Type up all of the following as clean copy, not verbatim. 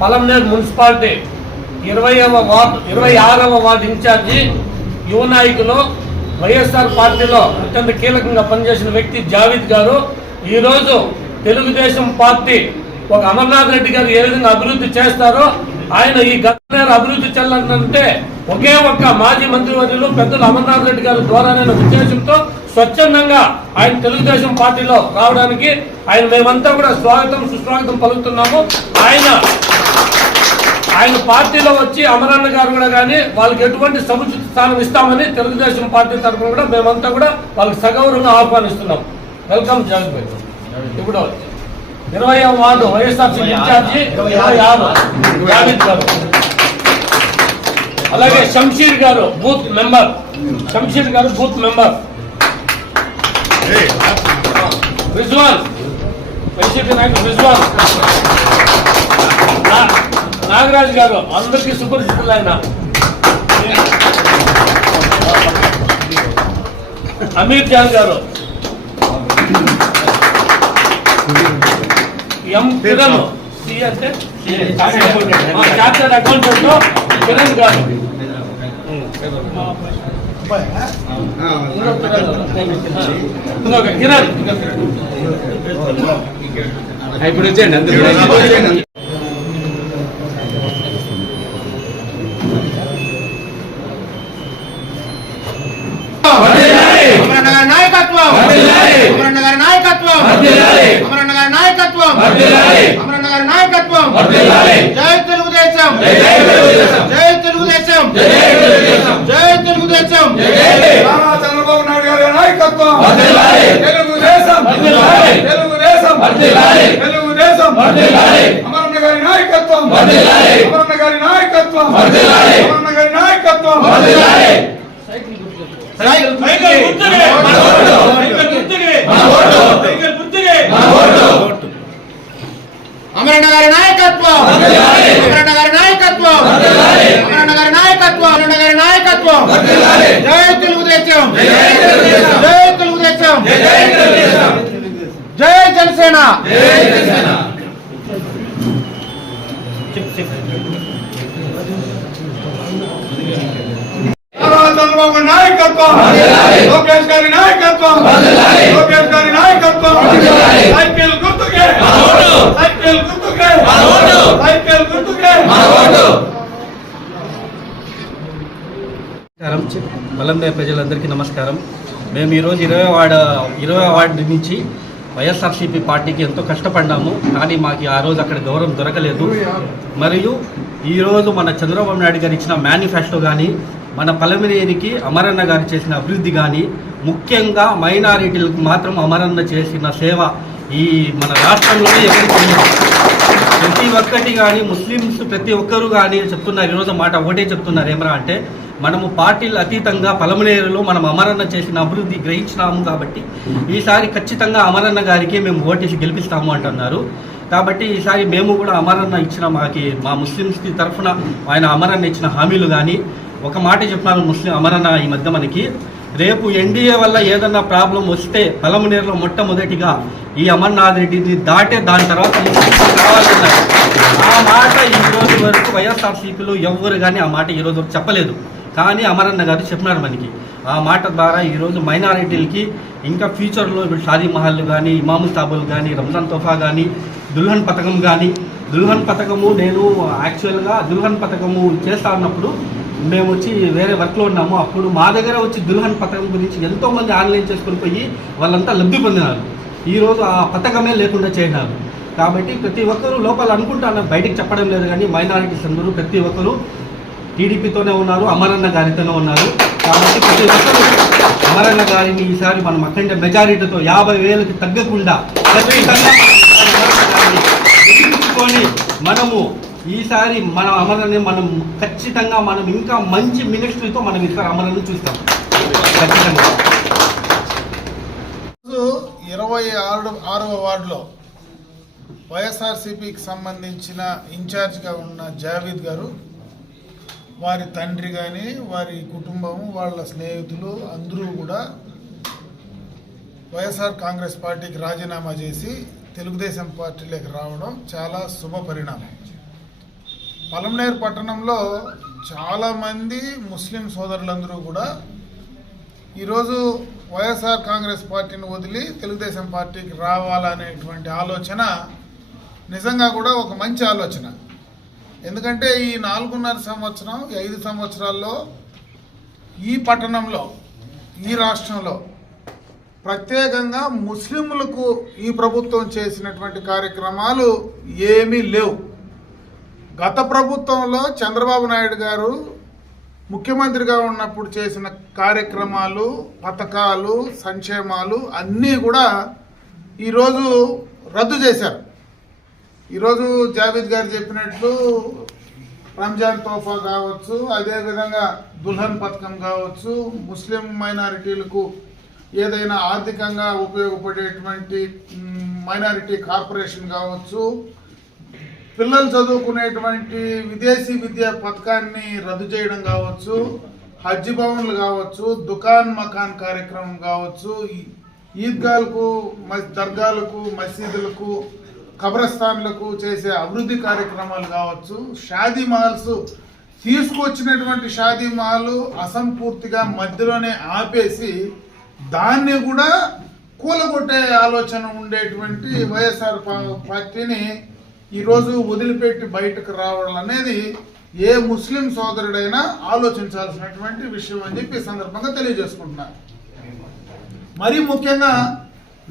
Palamaner municipality 26వ ward incharge యువ నాయకులు వైఎస్ఆర్ పార్టీలో అత్యంత కీలకంగా పనిచేసిన వ్యక్తి జావేద్ గారు ఈరోజు తెలుగుదేశం పార్టీ ఒక అమర్నాథ్ రెడ్డి గారు ఏ విధంగా అభివృద్ధి చేస్తారో ఆయన ఈ గత అభివృద్ధి చెందాలంటే ఒకే ఒక్క మాజీ మంత్రివర్యులు పెద్దలు అమర్నాథ్ రెడ్డి గారి ద్వారానే ఉద్దేశంతో స్వచ్ఛందంగా ఆయన తెలుగుదేశం పార్టీలో రావడానికి మేమంతా కూడా స్వాగతం సుస్వాగతం పలుకుతున్నాము. ఆయన పార్టీలో వచ్చి అమరన్న గారు కూడా కానీ వాళ్ళకి ఎటువంటి సముచిత స్థానం ఇస్తామని తెలుగుదేశం పార్టీ తరఫున కూడా మేమంతా కూడా వాళ్ళకి సగౌరవంగా ఆహ్వానిస్తున్నాం. వెల్కమ్ జావేద్ భాయ్. ఇప్పుడు 20వ వార్డు వైఎస్ఆర్సీపీ ఇన్ఛార్జి 26 జావేద్ గారు, అలాగే షంషీర్ గారు బూత్ మెంబర్, రిజ్వాన్ వైసీపీ నాయకుడు రిజ్వాన్, నాగరాజు గారు అందరికీ సుపరిచితులు ఆయన, అమీర్ జాన్ గారు, ఎం కిరణ్ చార్టెడ్ అకౌంటెంట్ కిరణ్ గారు, కిరణ్ ఇప్పుడు వచ్చేయండి. జై తెలుగుదేశం, జై తెలుగుదేశం, జై తెలుగుదేశం. చంద్రబాబు నాయుడు గారి నాయకత్వం, తెలుగుదేశం, తెలుగుదేశం, తెలుగుదేశం. అమరన్న గారి నాయకత్వం, అమరన్న గారి నాయకత్వం, అమరన్న గారి నాయకత్వం. అమరన్న గారి నాయకత్వం, అమరన్న గారి నాయకత్వం, అమరన్న గారి నాయకత్వం, అమరన్న గారి నాయకత్వం. జై తెలుగుదేశం, జై తెలుగుదేశం, జై జనసేన. చంద్రబాబు నాయకత్వం, లోకేష్ గారి నాయకత్వం, లోకేష్ గారి నాయకత్వం. సైకిల్ గుర్తుకే, సైకిల్ గుర్తుకే, సైకిల్ గుర్తుకే. బలంబే ప్రజలందరికీ నమస్కారం. మేము ఈరోజు 20వ వార్డు నుంచి వైఎస్ఆర్సీపీ పార్టీకి ఎంతో కష్టపడ్డాము, కానీ మాకు ఆ రోజు అక్కడ గౌరవం దొరకలేదు. మరియు ఈరోజు మన చంద్రబాబు నాయుడు గారు ఇచ్చిన మేనిఫెస్టో కానీ, మన పలమనేరికి అమరన్న గారు చేసిన అభివృద్ధి కానీ, ముఖ్యంగా మైనారిటీలకు మాత్రం అమరన్న చేసిన సేవ ఈ మన రాష్ట్రంలోనే ఎవరికి ప్రతి ఒక్కటి కానీ ముస్లిమ్స్ ప్రతి ఒక్కరు కానీ చెప్తున్నారు. ఈరోజు మాట ఒకటే చెప్తున్నారు, ఏమరా అంటే మనము పార్టీలు అతీతంగా పలమనేరులో మనం అమరన్న చేసిన అభివృద్ధి గ్రహించినాము కాబట్టి ఈసారి ఖచ్చితంగా అమరన్న గారికి మేము ఓటేసి గెలిపిస్తాము అంటున్నారు. కాబట్టి ఈసారి మేము కూడా అమరన్న ఇచ్చిన మా ముస్లిమ్స్కి తరఫున ఆయన అమరన్న ఇచ్చిన హామీలు కానీ ఒక మాట చెప్పినాను. అమరన్న ఈ మధ్య మనకి రేపు ఎన్డీఏ వల్ల ఏదన్నా ప్రాబ్లం వస్తే పలమనేరులో మొట్టమొదటిగా ఈ అమర్నాథ్ రెడ్డిని దాటే దాని తర్వాత కావాలన్నారు. ఆ మాట ఈ రోజు వరకు వైఎస్ఆర్సీపీలో ఎవ్వరు కానీ ఆ మాట ఈరోజు వరకు చెప్పలేదు, కానీ అమరన్న గారు చెప్పినారు మనకి. ఆ మాట ద్వారా ఈరోజు మైనారిటీలకి ఇంకా ఫ్యూచర్లో ఇప్పుడు షాదీ మహల్ కానీ, ఇమాముల్ తాబుల్ కానీ, రంజాన్ తోఫా కానీ, దుల్హన్ పథకం కానీ, దుల్హన్ పథకము నేను యాక్చువల్గా దుల్హన్ పథకము చేస్తా ఉన్నప్పుడు మేము వచ్చి వేరే వర్క్లో ఉన్నాము. అప్పుడు మా దగ్గర వచ్చి దుల్హన్ పథకం గురించి ఎంతోమంది ఆన్లైన్ చేసుకొని పోయి వాళ్ళంతా లబ్ధి పొందినారు. ఈరోజు ఆ పథకమే లేకుండా చేయనారు. కాబట్టి ప్రతి ఒక్కరూ లోపల అనుకుంటాను, బయటికి చెప్పడం లేదు, కానీ మైనారిటీస్ అందరూ ప్రతి ఒక్కరూ టీడీపీతోనే ఉన్నారు, అమరన్న గారితోనే ఉన్నారు. కాబట్టి ప్రతి ఒక్కరూ అమరన్న గారిని ఈసారి మనం అఖండ మెజారిటీతో 50,000కి తగ్గకుండా ఖచ్చితంగా మనము ఈసారి మన అమరని మనం ఖచ్చితంగా మనం ఇంకా మంచి మినిస్ట్రీతో మనం ఈసారి అమరను చూస్తాం ఖచ్చితంగా. 26వ వార్డులో వైఎస్ఆర్సీపీకి సంబంధించిన ఇన్ఛార్జ్గా ఉన్న జావేద్ గారు, వారి తండ్రి కానీ వారి కుటుంబం వాళ్ళ స్నేహితులు అందరూ కూడా వైఎస్ఆర్ కాంగ్రెస్ పార్టీకి రాజీనామా చేసి తెలుగుదేశం పార్టీలోకి రావడం చాలా శుభ పరిణామం. పలమనేరు పట్టణంలో చాలామంది ముస్లిం సోదరులందరూ కూడా ఈరోజు వైఎస్ఆర్ కాంగ్రెస్ పార్టీని వదిలి తెలుగుదేశం పార్టీకి రావాలనేటువంటి ఆలోచన నిజంగా కూడా ఒక మంచి ఆలోచన. ఎందుకంటే ఈ 4.5 సంవత్సరం, 5 సంవత్సరాల్లో ఈ పట్టణంలో, ఈ రాష్ట్రంలో ప్రత్యేకంగా ముస్లింలకు ఈ ప్రభుత్వం చేసినటువంటి కార్యక్రమాలు ఏమీ లేవు. గత ప్రభుత్వంలో చంద్రబాబు నాయుడు గారు ముఖ్యమంత్రిగా ఉన్నప్పుడు చేసిన కార్యక్రమాలు, పథకాలు, సంక్షేమాలు అన్నీ కూడా ఈరోజు రద్దు చేశారు. ఈరోజు జావేద్ గారు చెప్పినట్లు రంజాన్ తోఫా కావచ్చు, అదేవిధంగా దుల్హన్ పథకం కావచ్చు, ముస్లిం మైనారిటీలకు ఏదైనా ఆర్థికంగా ఉపయోగపడేటువంటి మైనారిటీ కార్పొరేషన్ కావచ్చు, పిల్లలు చదువుకునేటువంటి విదేశీ విద్యా పథకాన్ని రద్దు చేయడం కావచ్చు, హజ్ భవన్లు కావచ్చు, దుకాన్ మకాన్ కార్యక్రమం కావచ్చు, ఈద్గాలకు, దర్గాలకు, మసీదులకు, కబ్రస్థాన్లకు చేసే అభివృద్ధి కార్యక్రమాలు కావచ్చు, షాదీ మహల్స్ తీసుకొచ్చినటువంటి షాదీ మహల్ అసంపూర్తిగా మధ్యలోనే ఆపేసి దాన్ని కూడా కూలగొట్టే ఆలోచన ఉండేటువంటి వైఎస్ఆర్ పార్టీని ఈరోజు వదిలిపెట్టి బయటకు రావడం అనేది ఏ ముస్లిం సోదరుడైనా ఆలోచించాల్సినటువంటి విషయం అని చెప్పి ఈ సందర్భంగా తెలియజేసుకుంటున్నాను. మరీ ముఖ్యంగా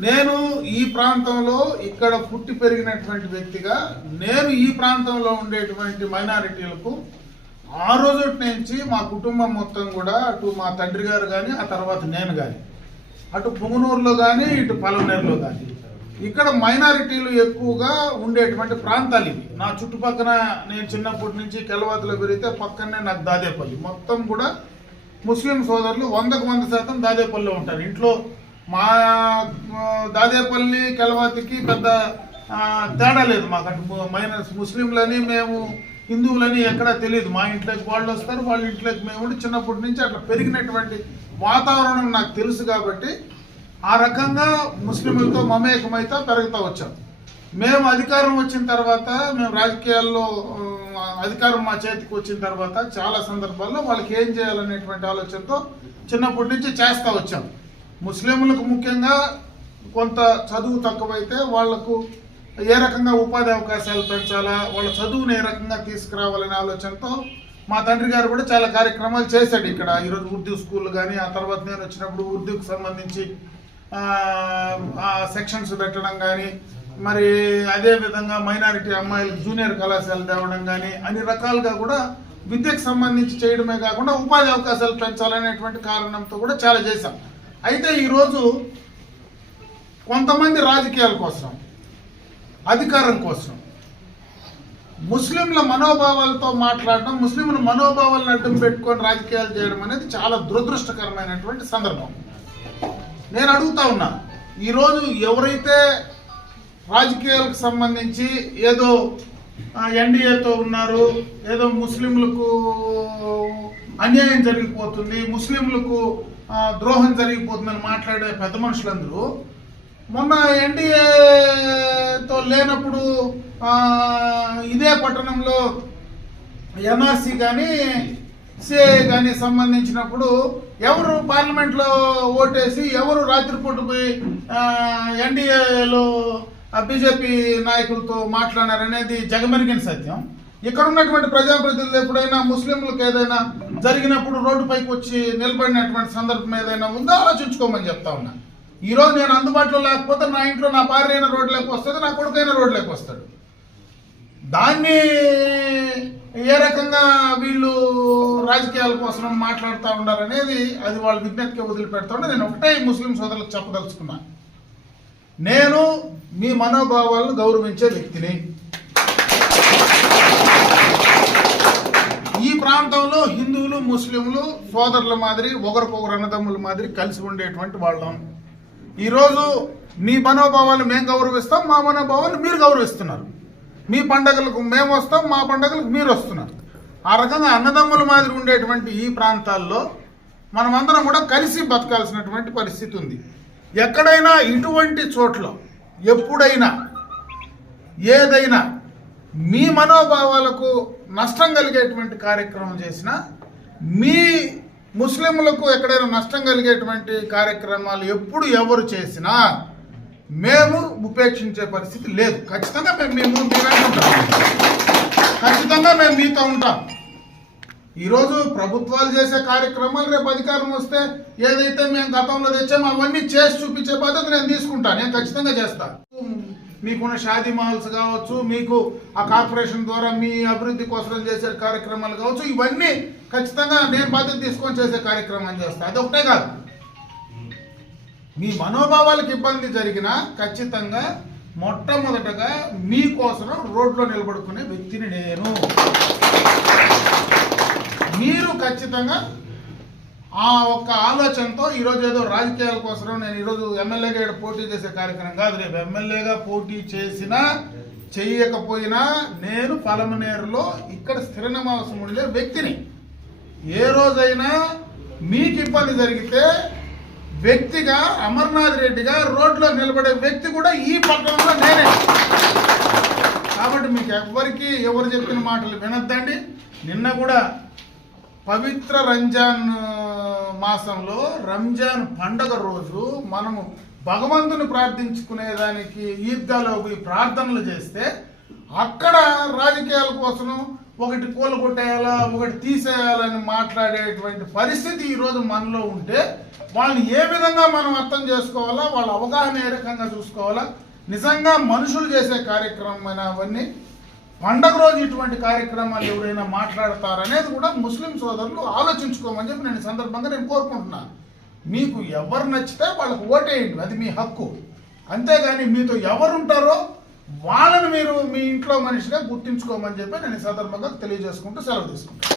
నేను ఈ ప్రాంతంలో ఇక్కడ పుట్టి పెరిగినటువంటి వ్యక్తిగా నేను ఈ ప్రాంతంలో ఉండేటువంటి మైనారిటీలకు ఆ రోజు నుంచి మా కుటుంబం మొత్తం కూడా అటు మా తండ్రి గారు కానీ, ఆ తర్వాత నేను కానీ, అటు పుంగనూరులో కానీ, ఇటు పలమనేరులో కానీ ఇక్కడ మైనారిటీలు ఎక్కువగా ఉండేటువంటి ప్రాంతాలు ఇవి. నా చుట్టుపక్కల నేను చిన్నప్పటి నుంచి కెలవాతిలో పెరిగితే పక్కనే నాకు దాదేపల్లి, మొత్తం కూడా ముస్లిం సోదరులు 100% దాదేపల్లిలో ఉంటారు. ఇంట్లో మా దాదేపల్లి కెలవాతికి పెద్ద తేడా లేదు. మాకు అటు మైనస్ ముస్లింలని, మేము హిందువులని ఎక్కడా తెలియదు. మా ఇంట్లోకి వాళ్ళు వస్తారు, వాళ్ళ ఇంట్లోకి మేము ఉండి చిన్నప్పటి నుంచి అట్లా పెరిగినటువంటి వాతావరణం నాకు తెలుసు. కాబట్టి ఆ రకంగా ముస్లింలతో మమేకమైతే పెరుగుతూ వచ్చాం. మేము అధికారం వచ్చిన తర్వాత, మేము రాజకీయాల్లో అధికారం మా చేతికి వచ్చిన తర్వాత చాలా సందర్భాల్లో వాళ్ళకి ఏం చేయాలనేటువంటి ఆలోచనతో చిన్నప్పటి నుంచి చేస్తూ వచ్చాం. ముస్లింలకు ముఖ్యంగా కొంత చదువు తక్కువైతే వాళ్లకు ఏ రకంగా ఉపాధి అవకాశాలు పెంచాలా, వాళ్ళ చదువుని ఏ రకంగా తీసుకురావాలనే ఆలోచనతో మా తండ్రి గారు కూడా చాలా కార్యక్రమాలు చేశాడు. ఇక్కడ ఈరోజు ఉర్దూ స్కూల్ కానీ, ఆ తర్వాత నేను వచ్చినప్పుడు ఉర్దూకు సంబంధించి సెక్షన్స్ పెట్టడం కానీ, మరి అదేవిధంగా మైనారిటీ అమ్మాయిలకు జూనియర్ కళాశాల తేవడం కానీ, అన్ని రకాలుగా కూడా విద్యకు సంబంధించి చేయడమే కాకుండా ఉపాధి అవకాశాలు పెంచాలనేటువంటి కారణంతో కూడా చాలా చేశాం. అయితే ఈరోజు కొంతమంది రాజకీయాల కోసం, అధికారం కోసం ముస్లింల మనోభావాలతో మాట్లాడడం, ముస్లింల మనోభావాలను అడ్డం పెట్టుకొని రాజకీయాలు చేయడం అనేది చాలా దురదృష్టకరమైనటువంటి సందర్భం. నేను అడుగుతా ఉన్నా, ఈరోజు ఎవరైతే రాజకీయాలకు సంబంధించి ఏదో ఎన్డీఏతో ఉన్నారు, ఏదో ముస్లింలకు అన్యాయం జరిగిపోతుంది, ముస్లింలకు ద్రోహం జరిగిపోతుందని మాట్లాడే పెద్ద మనుషులందరూ మొన్న ఎన్డీఏతో లేనప్పుడు ఇదే పట్టణంలో ఎన్ఆర్సీ కానీ, సిఏ కానీ సంబంధించినప్పుడు ఎవరు పార్లమెంట్లో ఓటేసి ఎవరు రాత్రిపూట పోయి ఎన్డీఏలో బీజేపీ నాయకులతో మాట్లాడారనేది జగమెరిగిన సత్యం. ఇక్కడ ఉన్నటువంటి ప్రజాప్రతినిధులు ఎప్పుడైనా ముస్లింలకు ఏదైనా జరిగినప్పుడు రోడ్డుపైకి వచ్చి నిలబడినటువంటి సందర్భం ఏదైనా ఉందో ఆలోచించుకోమని చెప్తా ఉన్నా. ఈరోజు నేను అందుబాటులో లేకపోతే నా ఇంట్లో నా భార్య అయిన రోడ్లోకి వస్తుంది, నా కొడుకైన రోడ్లోకి వస్తాడు. దాన్ని ఏ రకంగా వీళ్ళు రాజకీయాల కోసం మాట్లాడుతూ ఉండాలనేది అది వాళ్ళ విజ్ఞతకి వదిలిపెడతా ఉంటే నేను ఒకటే ముస్లిం సోదరులకు చెప్పదలుచుకున్నా, నేను మీ మనోభావాలను గౌరవించే వ్యక్తిని. ఈ ప్రాంతంలో హిందువులు, ముస్లింలు సోదరుల మాదిరి, ఒకరికొకరు అన్నదమ్ముల మాదిరి కలిసి ఉండేటువంటి వాళ్ళం. ఈరోజు మీ మనోభావాలు మేము గౌరవిస్తాం, మా మనోభావాలు మీరు గౌరవిస్తున్నారు. మీ పండగలకు మేము వస్తాం, మా పండగలకు మీరు వస్తున్నారు. ఆ రకంగా అన్నదమ్ముల మాదిరి ఉండేటువంటి ఈ ప్రాంతాల్లో మనమందరం కూడా కలిసి బతకాల్సినటువంటి పరిస్థితి ఉంది. ఎక్కడైనా ఇటువంటి చోట్ల ఎప్పుడైనా ఏదైనా మీ మనోభావాలకు నష్టం కలిగేటువంటి కార్యక్రమం చేసిన, మీ ముస్లింలకు ఎక్కడైనా నష్టం కలిగేటువంటి కార్యక్రమాలు ఎప్పుడు ఎవరు చేసినా మేము ఉపేక్షించే పరిస్థితి లేదు. ఖచ్చితంగా మేము ఖచ్చితంగా మేము మీతో ఉంటాం. ఈరోజు ప్రభుత్వాలు చేసే కార్యక్రమాలు రేపు అధికారం వస్తే ఏదైతే మేము గతంలో తెచ్చామో అవన్నీ చేసి చూపించే బాధ్యత నేను తీసుకుంటాను. నేను ఖచ్చితంగా చేస్తాను. మీకున్న షాదీ మహల్స్ కావచ్చు, మీకు ఆ కార్పొరేషన్ ద్వారా మీ అభివృద్ధి కోసం చేసే కార్యక్రమాలు కావచ్చు, ఇవన్నీ ఖచ్చితంగా నేను బాధ్యత తీసుకొని చేసే కార్యక్రమం చేస్తాను. అదొకటే కాదు, మీ మనోభావాలకు ఇబ్బంది జరిగినా ఖచ్చితంగా మొట్టమొదటగా మీకోసం రోడ్లో నిలబడుకునే వ్యక్తిని నేను. మీరు ఖచ్చితంగా ఆ ఒక్క ఆలోచనతో ఈరోజు ఏదో రాజకీయాల కోసం నేను ఈరోజు ఎమ్మెల్యేగా పోటీ చేసే కార్యక్రమం కాదు. రేపు ఎమ్మెల్యేగా పోటీ చేసినా చెయ్యకపోయినా నేను పలమనేరులో ఇక్కడ స్థిర నివాసం ఉండే వ్యక్తిని. ఏ రోజైనా మీకు ఇబ్బంది జరిగితే వ్యక్తిగా అమర్నాథ్ రెడ్డిగా రోడ్లో నిలబడే వ్యక్తి కూడా ఈ పట్టణంలో నేనే. కాబట్టి మీకు ఎవ్వరికి ఎవరు చెప్పిన మాటలు వినొద్దండి. నిన్న కూడా పవిత్ర రంజాన్ మాసంలో రంజాన్ పండగ రోజు మనము భగవంతుని ప్రార్థించుకునేదానికి ఈద్గాలో పోయి ప్రార్థనలు చేస్తే అక్కడ రాజకీయాల కోసం ఒకటి కూలగొట్టేయాలా ఒకటి తీసేయాలని మాట్లాడేటువంటి పరిస్థితి ఈరోజు మనలో ఉంటే వాళ్ళని ఏ విధంగా మనం అర్థం చేసుకోవాలా, వాళ్ళ అవగాహన ఏ రకంగా చూసుకోవాలా, నిజంగా మనుషులు చేసే కార్యక్రమం అవన్నీ పండగ రోజు ఇటువంటి కార్యక్రమాలు ఎవరైనా మాట్లాడతారనేది కూడా ముస్లిం సోదరులు ఆలోచించుకోమని చెప్పి నేను సందర్భంగా నేను కోరుకుంటున్నాను. మీకు ఎవరు నచ్చితే వాళ్ళకు ఓటేయండి, అది మీ హక్కు. అంతేగాని మీతో ఎవరుంటారో వాళ్ళని మీరు మీ ఇంట్లో మనిషిగా గుర్తించుకోమని చెప్పి నేను ఈ సందర్భంగా తెలియజేసుకుంటూ సెలవు తీసుకుంటాను.